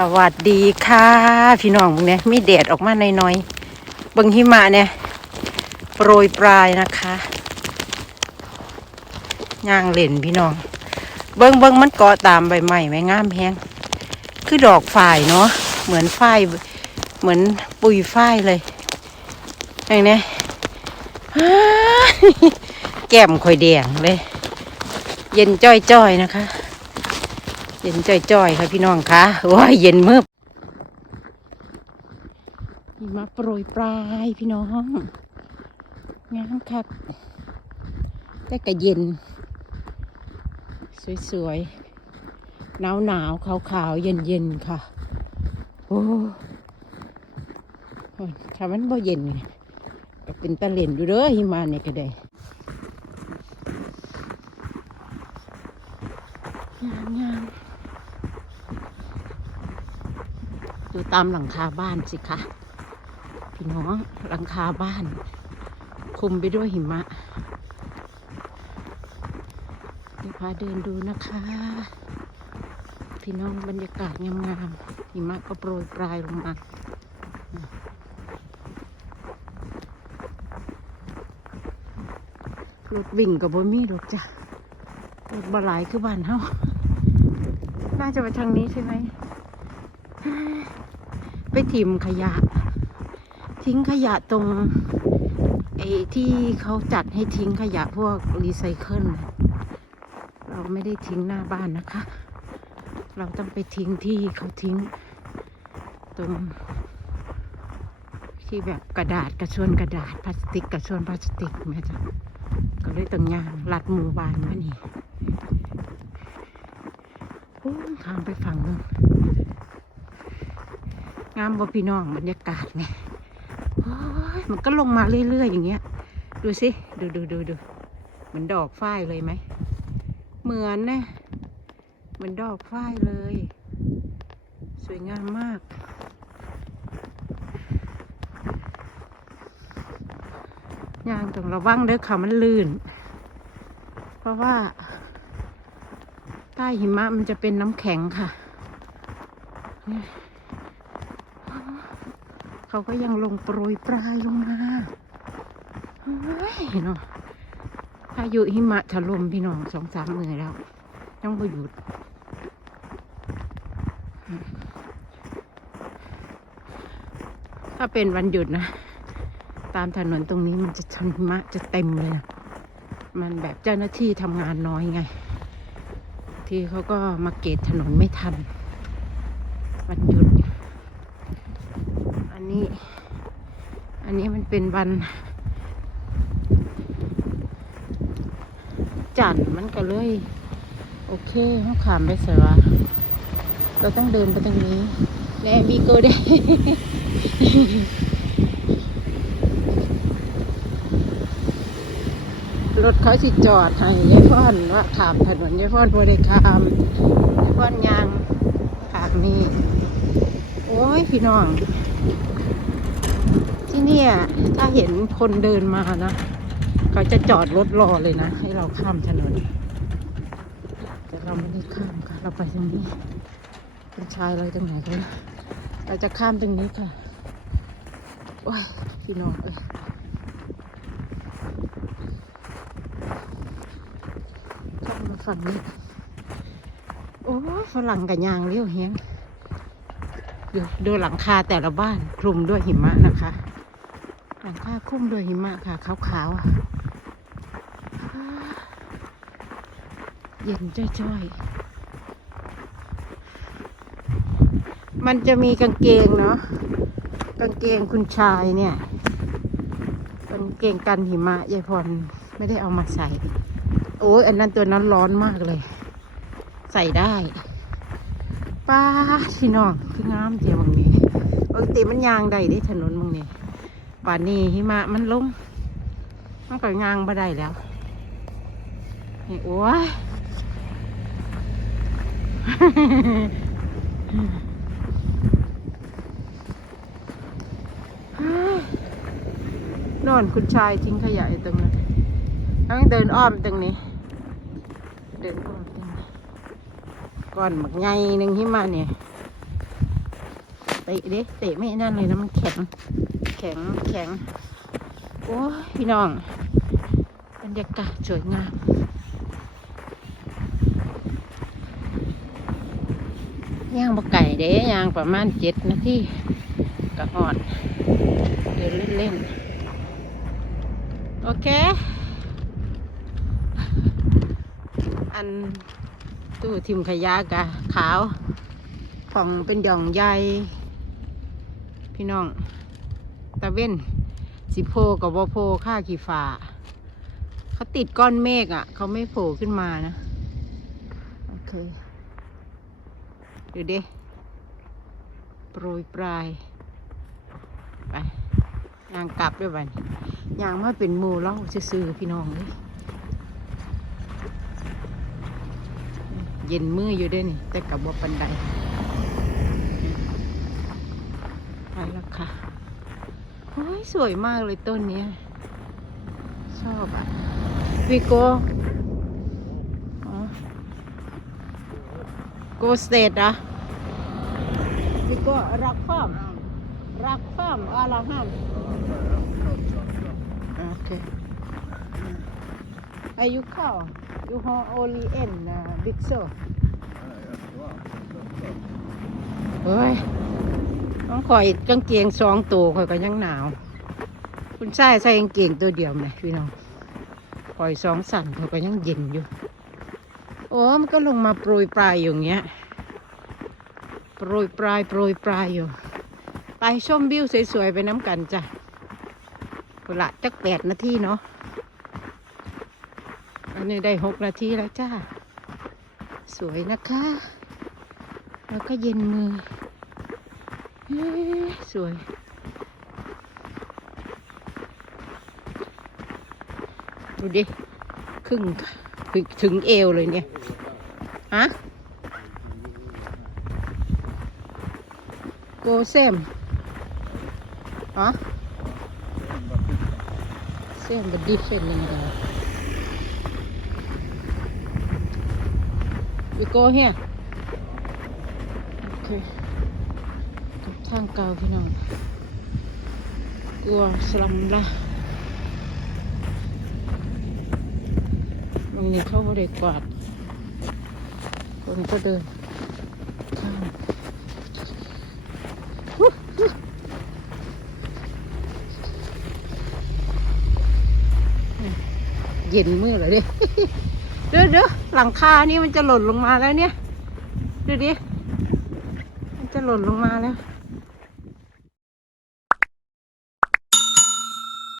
สวัสดีค่ะ พี่น้องเนี่ยมีแดดออกมาหน่อยๆบิงหิมะเนี่ยโปรยปลายนะคะย่างเล่นพี่น้อง เบิ้งเบิ้งมันเกาะตามใบไม้ไม้งามแฮงคือดอกฝ่ายเนาะเหมือนฝ้ายเหมือนปุยฝ้ายเลยอย่างเนี้ยแก้มข่อยแดงเลย เย็นจ้อยๆนะคะ ย็นจ้อยๆ ค่ะพี่น้องคะว้าเย็นมืบหิมะโปรยปลายพี่น้องงามคักแต่ก็เย็น สวยๆ หนาวหนาวขาวขาวๆเย็นเย็นๆค่ะ โอ้ถ้ามันบ่เย็นก็เป็นตะเล่นดูเด้อหิมะเนี่ยก็ได้งามงาม ดูตามหลังคาบ้านสิคะพี่น้องหลังคาบ้าน คุมไปด้วยหิมะเดี๋ยวพาเดินดูนะคะ พี่น้องบรรยากาศงามๆหิมะก็โปรยปลายลงมารถวิ่งกับบ่มีดอกจ้ะรถบ่หลายคือบ้านเฮาน่าจะไปทางนี้ใช่ไหม ไปถิ่มขยะ ทิ้งขยะตรงไอ้ที่เขาจัดให้ทิ้งขยะพวกรีไซเคิลเราไม่ได้ทิ้งหน้าบ้านนะคะ เราต้องไปทิ้งที่เขาทิ้ง ตรงที่แบบกระดาษกระชวนกระดาษพลาสติกกระชวนพลาสติกแม่จ้ะก็เลยต้องย่างลัดหมู่บ้านมานี่โอ้ยข้ามไปฝั่งนึง งามบ่พี่น้องบรรยากาศไงโอ้ยมันก็ลงมาเรื่อยๆอย่างเงี้ย ดูสิ ดูดูดูดูเหมือนดอกฝ้ายเลยไหม เหมือนนะเหมือนดอกฝ้ายเลย สวยงามมากย่างต้องระวังเด้อค่ะมันลื่น เพราะว่า ใต้หิมะมันจะเป็นน้ำแข็งค่ะ เขาก็ยังลงโปรยปลายลงมาเฮ้ยเนาะพายุหิมะถล่มพี่น้องสองสามมือแล้ว ต้องไปหยุดถ้าเป็นวันหยุดนะ ตามถนนตรงนี้มันจะชนหิมะจะเต็มเลยนะมันแบบเจ้าหน้าที่ทำงานน้อยไง ที่เขาก็มาเกตถนนไม่ทัน วันหยุด อันนี้ อั นี้มันเป็นวัน จันทร์มันก็เลย โอเคเขาขามไปเสือเราต้องเดินไปตรงนี้แน่มีโกได้รถเขาสิจอดให้ยายพ่อนว่าขามถนนยายพ่อนพอได้ขามยายพ่อนยางขามนี่โอ้ย พี่น้อง เนี่ยถ้าเห็นคนเดินมานะเขาจะจอดรถรอเลยนะ ให้เราข้ามถนน แต่เราไม่ได้ข้ามค่ะ เราไปตรงนี้เป็นชายเราตรงไหนกันเราจะข้ามตรงนี้ค่ะโอ้ยพี่น้องเอ้ยข้ามมาฝั่งนี้โอ้ฝรั่งกับยางเลี้ยวเฮียงดูดูหลังคาแต่ละบ้านคลุมด้วยหิมะนะคะ หลังคาคลุมด้วยหิมะค่ะขาวๆเย็นจ้อยๆ มันจะมีกางเกงเนาะกางเกงคุณชายเนี่ยกางเกงกันหิมะยายพรไม่ได้เอามาใส่ โอ้ยอันนั้นตัวนั้นร้อนมากเลย ใส่ได้ป้าพี่น้องคืองามเจียวบางนี้ปกติมันยางใดได้ถนนบางนี้ ป่านนี้หิมะมันลงมันก็ยางบ่ได้แล้ว นี่โอ้ยนอนคุณชายทิ้งขยะตรงนั้นต้องเดินอ้อมตรงนี้ เดินอ้อมตรงนี้ก่อนหมักไงหนึ่งหิมะเนี่ยเตะดิเตะไม่นั่นเลยนะมันแข็ง แข็งแข็ง โอ้พี่น้อง บรรยากาศสวยงามย่างบะไก่เด้ย่างประมาณเจ็ดนาทีกระหอด เดินเล่นๆ โอเค อันตู้ทิมขยะกะขาวผ่องเป็นหย่องใยพี่น้อง ตะเว้นสิโพกับบ่โพค่าขี่ฟ้าเขาติดก้อนเมฆอะ เขาไม่โผล่ขึ้นมานะ โอเคดูดิโปรยปลาย ไปยางกลับด้วยบันยางมาเป็นหมูเล่าซื่อพี่น้องเลยเย็นมืออยู่ด้วยนี่แต่กับว่าปันไดไปแล้วค่ะ โอ้ยสวยมากเลยต้นนี้ ชอบอะวิโกอ๋อโกสเตดอะวิโกรักฟาร์มรักฟาร์มอาลาฮันโอเคอายุเข้ายูฮองโอลีเอ็นนะบิ๊กโซเฮ้ย ต้องคอยกางเกงสองตัวคอยก็ยังหนาว คุณชายใส่กางเกงตัวเดียวไหมพี่น้องคอยสองสั่นเขาก็ยังเย็นอยู่ โอ้มันก็ลงมาโปรยปลายอย่างเงี้ย โปรยปลายโปรยปลายอยู่ ไปชมวิวสวยๆไปน้ำกันจ้ะกุละจักแปดนาทีเนาะ อันนี้ได้หกนาทีแล้วจ้า สวยนะคะ แล้วก็เย็นมือ สวย ดูดิ ครึ่งถึงถึงเอวเลยเนี่ยฮะโกเซมฮะเซมบัดดิเฟนเลยนะ we go here โอเคกับ ทางเก่าพี่น้อง กลัวสลัมละวันนี้เขาไม่ได้กวาด คนก็เดินข้ามเย็นมือเลยดิเด้อเด้อหลังคานี่มันจะหล่นลงมาแล้วเนี่ย ดูดิ มันจะหล่นลงมาแล้ว